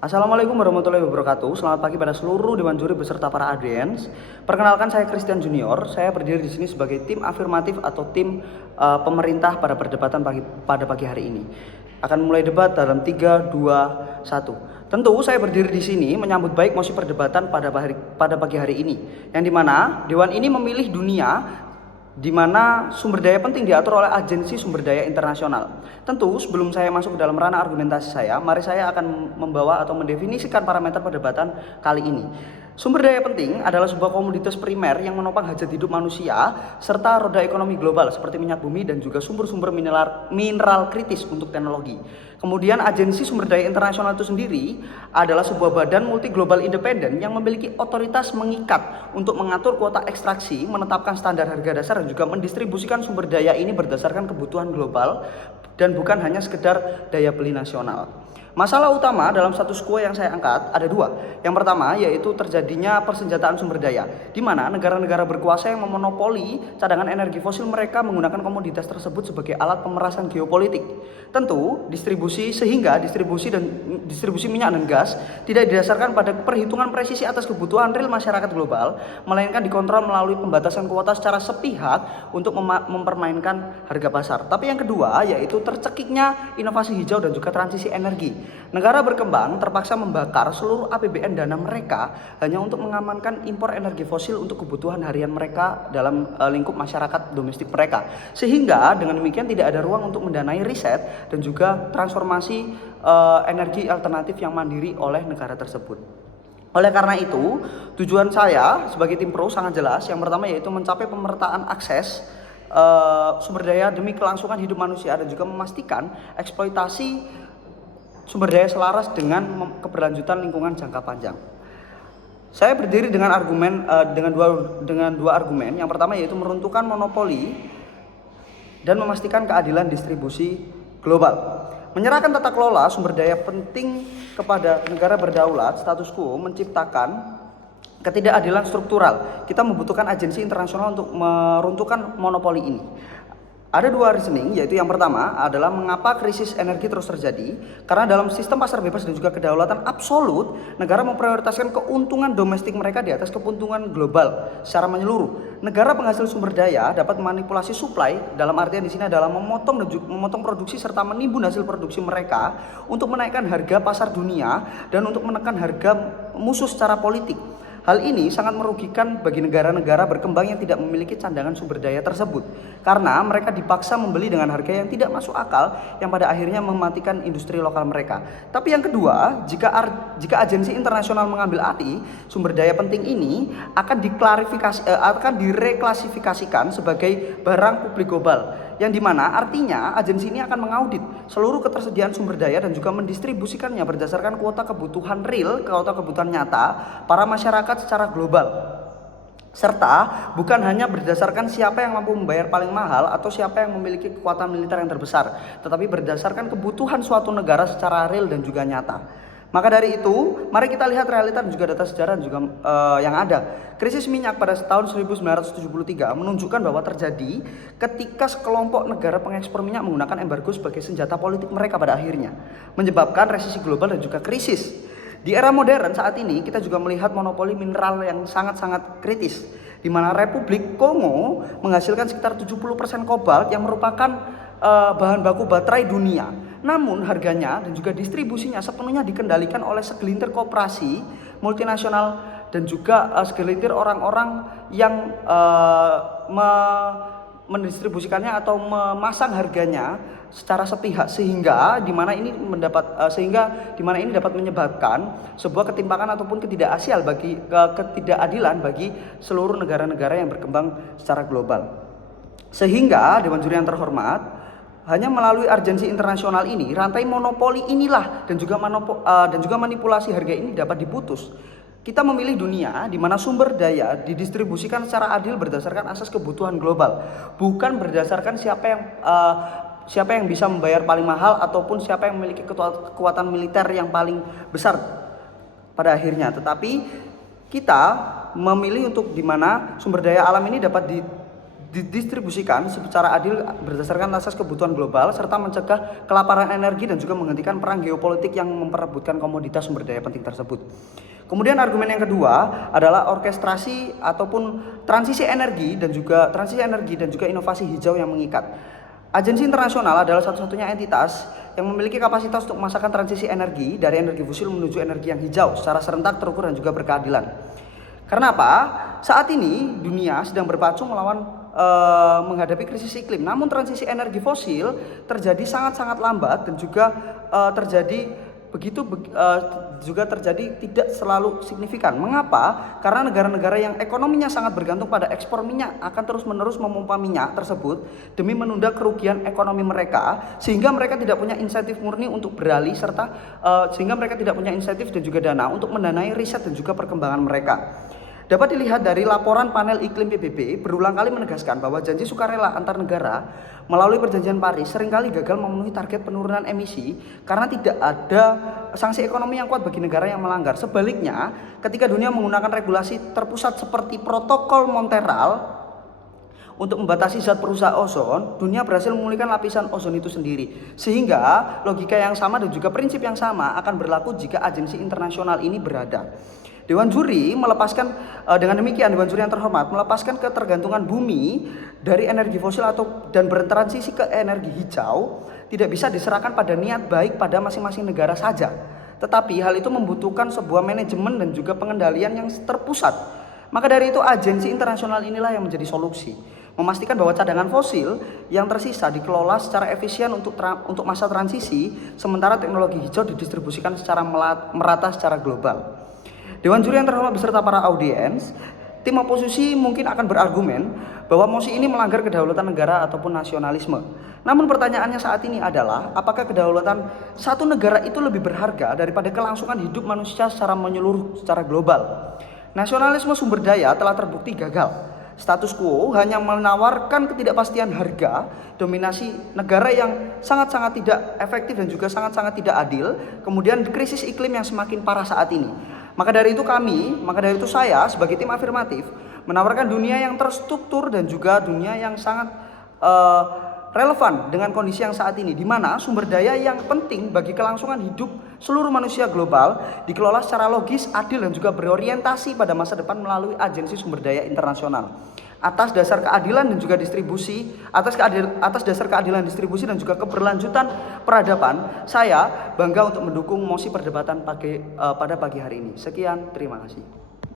Assalamualaikum warahmatullahi wabarakatuh. Selamat pagi pada seluruh dewan juri beserta para audiens. Perkenalkan, saya Christian Junior. Saya berdiri di sini sebagai tim afirmatif atau tim pemerintah pada perdebatan pada pagi hari ini. Akan mulai debat dalam 3, 2, 1. Tentu saya berdiri di sini menyambut baik mosi perdebatan pada pagi hari ini, yang dimana dewan ini memilih dunia di mana sumber daya penting diatur oleh agensi sumber daya internasional. Tentu sebelum saya masuk ke dalam ranah argumentasi saya, mari saya akan membawa atau mendefinisikan parameter perdebatan kali ini. Sumber daya penting adalah sebuah komoditas primer yang menopang hajat hidup manusia serta roda ekonomi global seperti minyak bumi dan juga sumber-sumber mineral kritis untuk teknologi. Kemudian agensi sumber daya internasional itu sendiri adalah sebuah badan multi global independen yang memiliki otoritas mengikat untuk mengatur kuota ekstraksi, menetapkan standar harga dasar dan juga mendistribusikan sumber daya ini berdasarkan kebutuhan global dan bukan hanya sekedar daya beli nasional. Masalah utama dalam status quo yang saya angkat ada dua. Yang pertama yaitu terjadinya persenjataan sumber daya, di mana negara-negara berkuasa yang memonopoli cadangan energi fosil mereka menggunakan komoditas tersebut sebagai alat pemerasan geopolitik. Tentu distribusi minyak dan gas tidak didasarkan pada perhitungan presisi atas kebutuhan real masyarakat global, melainkan dikontrol melalui pembatasan kuota secara sepihak untuk mempermainkan harga pasar. Tapi yang kedua yaitu tercekiknya inovasi hijau dan juga transisi energi. Negara berkembang terpaksa membakar seluruh APBN dana mereka hanya untuk mengamankan impor energi fosil untuk kebutuhan harian mereka dalam lingkup masyarakat domestik mereka. Sehingga dengan demikian tidak ada ruang untuk mendanai riset dan juga transformasi energi alternatif yang mandiri oleh negara tersebut. Oleh karena itu, tujuan saya sebagai tim pro sangat jelas. Yang pertama yaitu mencapai pemerataan akses sumber daya demi kelangsungan hidup manusia dan juga memastikan eksploitasi sumber daya selaras dengan keberlanjutan lingkungan jangka panjang. Saya berdiri dengan dengan dua argumen. Yang pertama yaitu meruntuhkan monopoli dan memastikan keadilan distribusi global. Menyerahkan tata kelola sumber daya penting kepada negara berdaulat status quo menciptakan ketidakadilan struktural. Kita membutuhkan agensi internasional untuk meruntuhkan monopoli ini. Ada dua reasoning, yaitu yang pertama adalah mengapa krisis energi terus terjadi. Karena dalam sistem pasar bebas dan juga kedaulatan absolut, negara memprioritaskan keuntungan domestik mereka di atas keuntungan global secara menyeluruh. Negara penghasil sumber daya dapat memanipulasi supply, dalam artian di sini adalah memotong produksi serta menimbun hasil produksi mereka untuk menaikkan harga pasar dunia dan untuk menekan harga musuh secara politik. Hal ini sangat merugikan bagi negara-negara berkembang yang tidak memiliki cadangan sumber daya tersebut, karena mereka dipaksa membeli dengan harga yang tidak masuk akal yang pada akhirnya mematikan industri lokal mereka. Tapi yang kedua, jika agensi internasional mengambil alih sumber daya penting ini akan direklasifikasikan sebagai barang publik global, yang dimana artinya agensi ini akan mengaudit seluruh ketersediaan sumber daya dan juga mendistribusikannya berdasarkan kuota kebutuhan real, kuota kebutuhan nyata para masyarakat secara global, serta bukan hanya berdasarkan siapa yang mampu membayar paling mahal atau siapa yang memiliki kekuatan militer yang terbesar, tetapi berdasarkan kebutuhan suatu negara secara real dan juga nyata. Maka dari itu, mari kita lihat realita dan juga data sejarah juga yang ada. Krisis minyak pada tahun 1973 menunjukkan bahwa terjadi ketika sekelompok negara pengekspor minyak menggunakan embargo sebagai senjata politik mereka pada akhirnya, menyebabkan resesi global dan juga krisis. Di era modern saat ini kita juga melihat monopoli mineral yang sangat-sangat kritis, di mana Republik Kongo menghasilkan sekitar 70% kobalt yang merupakan bahan baku baterai dunia. Namun harganya dan juga distribusinya sepenuhnya dikendalikan oleh segelintir koperasi multinasional dan juga segelintir orang-orang yang mendistribusikannya atau memasang harganya secara sepihak, sehingga di mana ini dapat menyebabkan sebuah ketimpangan ataupun ketidakadilan bagi seluruh negara-negara yang berkembang secara global. Sehingga Dewan Juri yang terhormat, hanya melalui agensi internasional ini, rantai monopoli inilah dan juga manipulasi harga ini dapat diputus. Kita memilih dunia di mana sumber daya didistribusikan secara adil berdasarkan asas kebutuhan global, bukan berdasarkan siapa yang bisa membayar paling mahal ataupun siapa yang memiliki kekuatan militer yang paling besar pada akhirnya. Tetapi kita memilih untuk di mana sumber daya alam ini dapat didistribusikan secara adil berdasarkan asas kebutuhan global serta mencegah kelaparan energi dan juga menghentikan perang geopolitik yang memperebutkan komoditas sumber daya penting tersebut. Kemudian argumen yang kedua adalah orkestrasi ataupun transisi energi dan juga inovasi hijau yang mengikat. Agensi internasional adalah satu-satunya entitas yang memiliki kapasitas untuk memasarkan transisi energi dari energi fosil menuju energi yang hijau secara serentak, terukur dan juga berkeadilan. Karena apa? Saat ini dunia sedang berpacu melawan menghadapi krisis iklim. Namun transisi energi fosil terjadi sangat-sangat lambat dan juga terjadi tidak selalu signifikan. Mengapa? Karena negara-negara yang ekonominya sangat bergantung pada ekspor minyak akan terus-menerus memompa minyak tersebut demi menunda kerugian ekonomi mereka, sehingga mereka tidak punya insentif murni untuk beralih sehingga mereka tidak punya insentif dan juga dana untuk mendanai riset dan juga perkembangan mereka. Dapat dilihat dari laporan panel iklim PBB berulang kali menegaskan bahwa janji sukarela antar negara melalui perjanjian Paris seringkali gagal memenuhi target penurunan emisi karena tidak ada sanksi ekonomi yang kuat bagi negara yang melanggar. Sebaliknya, ketika dunia menggunakan regulasi terpusat seperti protokol Montreal untuk membatasi zat perusak ozon, dunia berhasil memulihkan lapisan ozon itu sendiri. Sehingga logika yang sama dan juga prinsip yang sama akan berlaku jika agensi internasional ini berada. Dewan Juri dengan demikian Dewan Juri yang terhormat melepaskan ketergantungan bumi dari energi fosil dan bertransisi ke energi hijau tidak bisa diserahkan pada niat baik pada masing-masing negara saja. Tetapi hal itu membutuhkan sebuah manajemen dan juga pengendalian yang terpusat. Maka dari itu agensi internasional inilah yang menjadi solusi, memastikan bahwa cadangan fosil yang tersisa dikelola secara efisien untuk masa transisi, sementara teknologi hijau didistribusikan secara merata secara global. Dewan Juri yang terhormat beserta para audiens, tim oposisi mungkin akan berargumen bahwa mosi ini melanggar kedaulatan negara ataupun nasionalisme. Namun pertanyaannya saat ini adalah, apakah kedaulatan satu negara itu lebih berharga daripada kelangsungan hidup manusia secara menyeluruh, secara global? Nasionalisme sumber daya telah terbukti gagal. Status quo hanya menawarkan ketidakpastian harga, dominasi negara yang sangat-sangat tidak efektif dan juga sangat-sangat tidak adil, kemudian krisis iklim yang semakin parah saat ini. Maka dari itu saya sebagai tim afirmatif menawarkan dunia yang terstruktur dan juga dunia yang sangat relevan dengan kondisi yang saat ini, di mana sumber daya yang penting bagi kelangsungan hidup seluruh manusia global dikelola secara logis, adil dan juga berorientasi pada masa depan melalui agensi sumber daya internasional. Atas dasar keadilan dan juga distribusi dan juga keberlanjutan peradaban, saya bangga untuk mendukung mosi perdebatan pada pagi hari ini. Sekian, terima kasih.